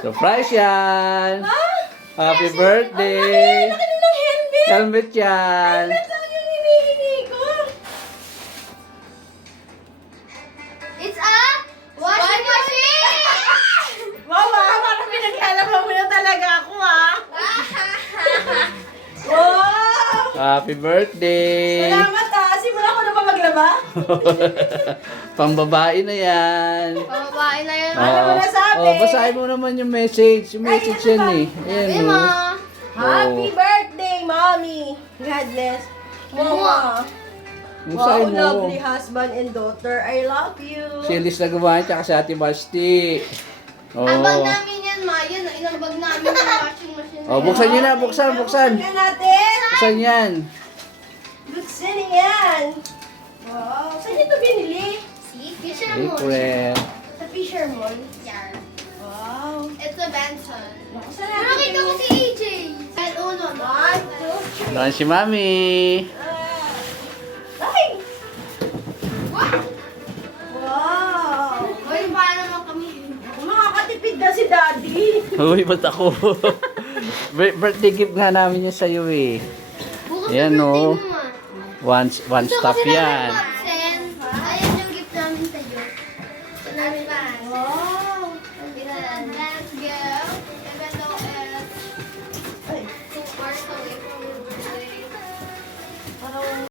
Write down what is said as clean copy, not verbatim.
Surprise yan! Happy Ang birthday! laki ng helmet! Helmet yan! Helmet lang yung hinihingi ko! It's a washing machine! Wow, parang pinaglalabang mo na talaga ako, ha? Wow! Happy birthday! Salamat, ha? Simula ko na ba maglaba? Pambabae na yan. Pamabain na yun. Ano mo nasabi? Oh, basahin mo naman yung message. Yung message Ay, yan ano eh. Sabi Ayan mo. oh. Happy birthday, Mommy! God bless. Mama! Yung Wow, sa'yo mo. lovely husband and daughter. I love you. Si Elise na gumawa tsaka si Ate Basti. Oh. Ambag namin yan, Ma. Yun, inambag namin yung washing machine. Oh, buksan nyo na. Buksan. Buksan natin. Buksan yan. Buksan yan. Wow. Saan nyo ito binili? See? Fisherman. Secret. Sa Fisher Mall. Yan. Wow. It's a Benson. Saan natin Nakita ko si AJ. At uno. One, two, three. Doon si Mami. Ay! What? Wow. Hoy, paano naman kami? Makakatipid na si Daddy. Uy, ba't ako? Birthday gift nga namin yan sa'yo eh. Bukas Ayan, na birthday oh. mo, Ma. One stop yan. Sen, ayan yung gift namin sa'yo. Ito namin ba? Wow. Let's go. Even though it's Ay, 2 hours away from your birthday. parang